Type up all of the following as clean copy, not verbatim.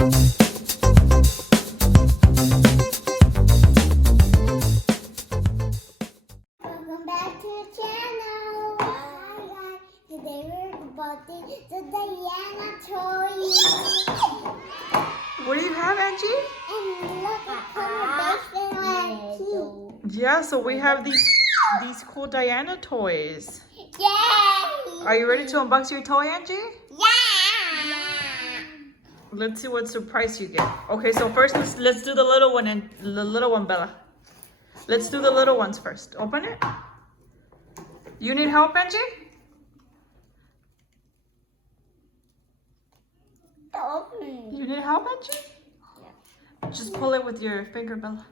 Welcome back to the channel. Hi guys. Today we're about the Diana toys. What do you have, Angie? And look at the basement cute. Yeah, so we have these cool Diana toys. Yay! Are you ready to unbox your toy, Angie? Yeah! Let's see what surprise you get. Okay, so first let's do the little one and the little one, Bella. Let's do the little ones first. Open it. You need help, Angie? Open. You need help, Angie? Yeah. Just pull it with your finger, Bella.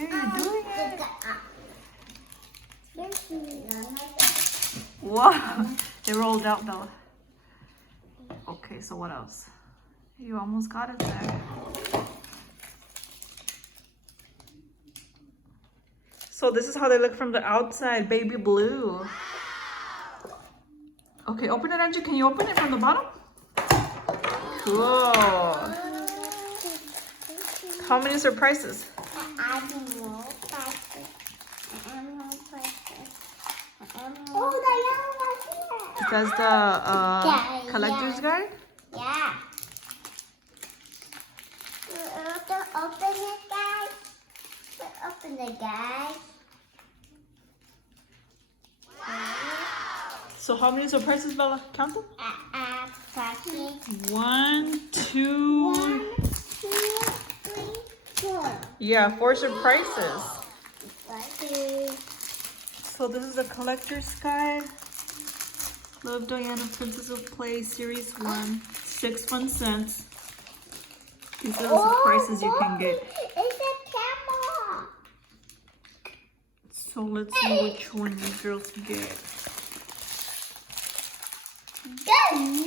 Okay, you're doing it. Wow, it rolled out, Bella. Okay, so what else? You almost got it there. So this is how they look from the outside, baby blue. Okay, open it, Angie. Can you open it from the bottom? Cool. How many surprises? I don't know. Oh, the yellow one here. That's the collector's guide? Yeah. Open it, guys. Open it, guys. So how many surprises, Bella? Count them. Practice. 1, 2. 1, 2, 3, 4. Yeah, 4 surprises. Practice. So this is the collector's guide. Love Diana, Princess of Play, Series 1. 6 fun cents. These are the surprises you can get. It's a camera. So let's see which one you girls get. Diane.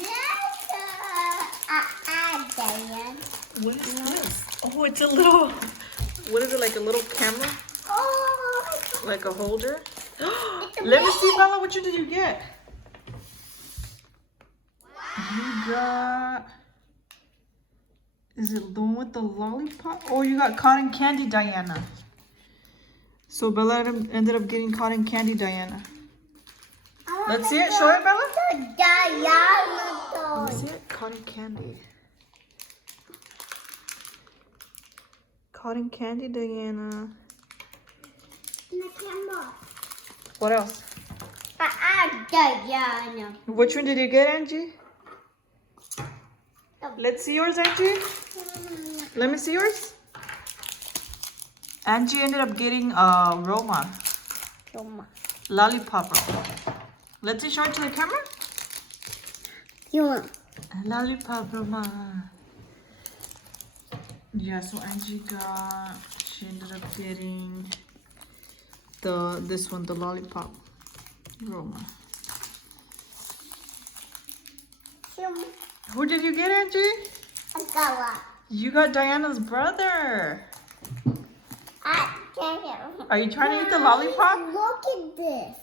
What is this? Oh, it's a little, what is it, like a little camera? Oh, Like a holder? Let me see, Bella, which one did you get? You got, is it the one with the lollipop? Oh, you got cotton candy, Diana. So Bella ended up getting cotton candy, Diana. Let's see it. Show it, Bella. Diana Let's see it. Cotton candy. Cotton candy, Diana. the camera. What else? Diana. Which one did you get, Angie? Let's see yours, Angie. Let me see yours. Angie ended up getting Roma. Lollipop. Let's see, show it to the camera. You want? Lollipop Roma. Yeah, so Angie she ended up getting this one, the lollipop Roma. Who did you get, Angie? You got Diana's brother. Are you trying to eat the lollipop? Look at this.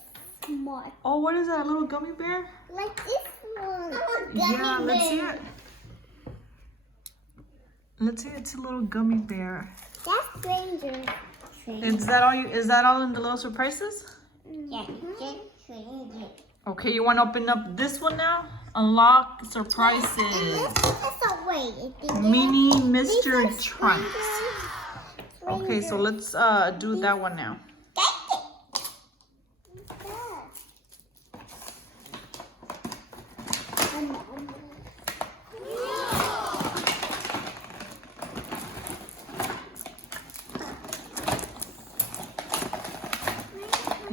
More. Oh, what is that, a little gummy bear? Like this one. Yeah, let's see it. Let's see, it's a little gummy bear. That's stranger. Is that all in the little surprises? Yeah, just stranger. Okay, you want to open up this one now? Unlock surprises. And this is a way. Mini Mr. Trunks. Okay, so let's do that one now.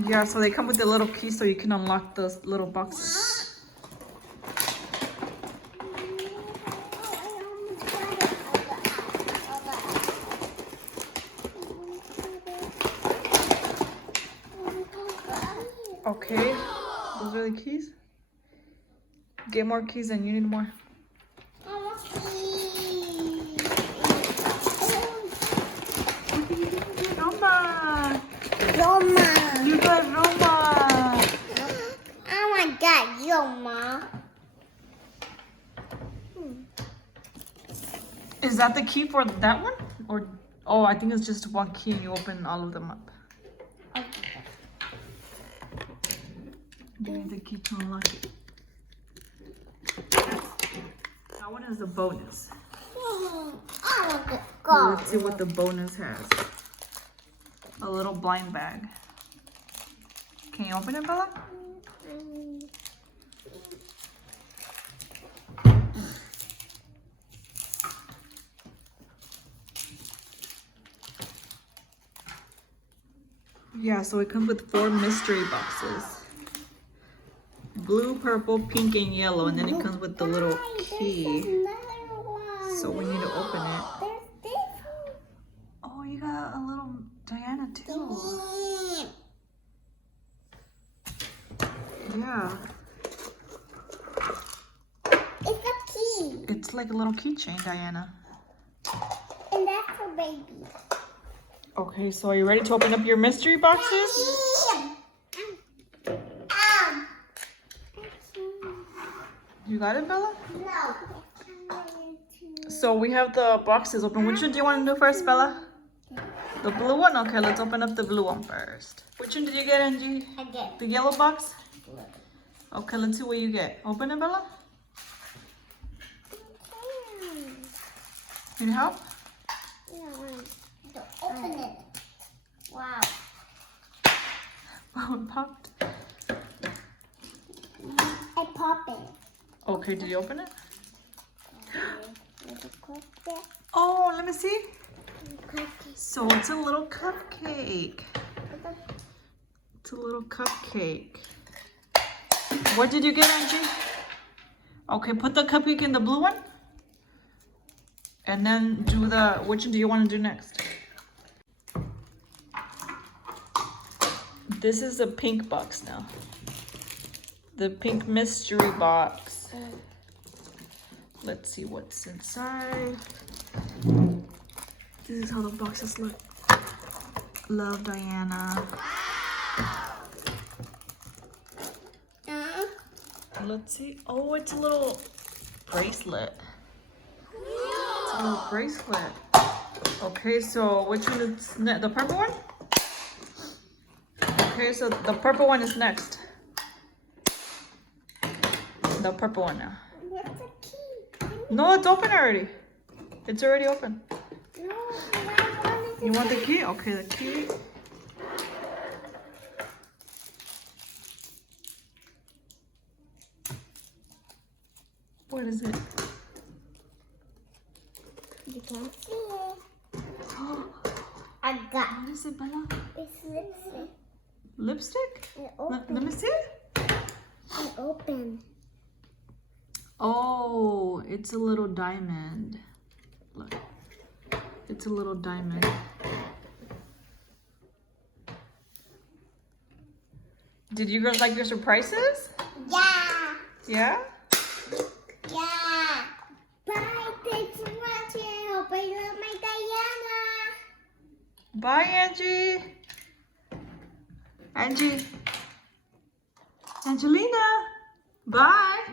Yeah, so they come with a little key so you can unlock those little boxes. Okay, those are the keys. Get more keys and you need more. Come Roma. You got Roma. Oh my God, Roma. Is that the key for that one? Or oh, I think it's just one key and you open all of them up. You need the key to unlock it. That one is the bonus. Let's see what the bonus has. A little blind bag. Can you open it, Bella? Yeah, so it comes with 4 mystery boxes. Blue, purple, pink, and yellow. And then it comes with the little key. So we need to open it. Oh, you got a little Diana too. Yeah. It's a key. It's like a little keychain, Diana. And that's for baby. Okay, so are you ready to open up your mystery boxes? You got it, Bella? No. So we have the boxes open. Which one do you want to do first, Bella? The blue one? Okay, let's open up the blue one first. Which one did you get, Angie? I get The yellow box? Okay, let's see what you get. Open it, Bella. Need help? Open it. Wow. Oh, it popped. I pop it. Okay, did you open it? Little cupcake. Oh, let me see. Cupcake. So it's a little cupcake. It's a little cupcake. What did you get, Angie? Okay, put the cupcake in the blue one. And then do the, which one do you want to do next? This is the pink box now. The pink mystery box. Let's see what's inside. This is how the boxes look. Love, Diana. Let's see. Oh, it's a little bracelet. It's a little bracelet. Okay, so which one is the purple one? Okay, so the purple one is next. The purple one now. What's the key? No, it's open already. It's already open. No, I wanted to You want the key? Okay, the key. What is it? You can't see it. I got What is it, Bella? it's lipstick. Lipstick? It Let open. me see it. It open. Oh, it's a little diamond. Look. It's a little diamond. Did you guys like your surprises? Yeah. Yeah? Yeah. Bye. Thanks for watching. I hope I love my Diana. Bye, Angie. Angie. Angelina. Bye.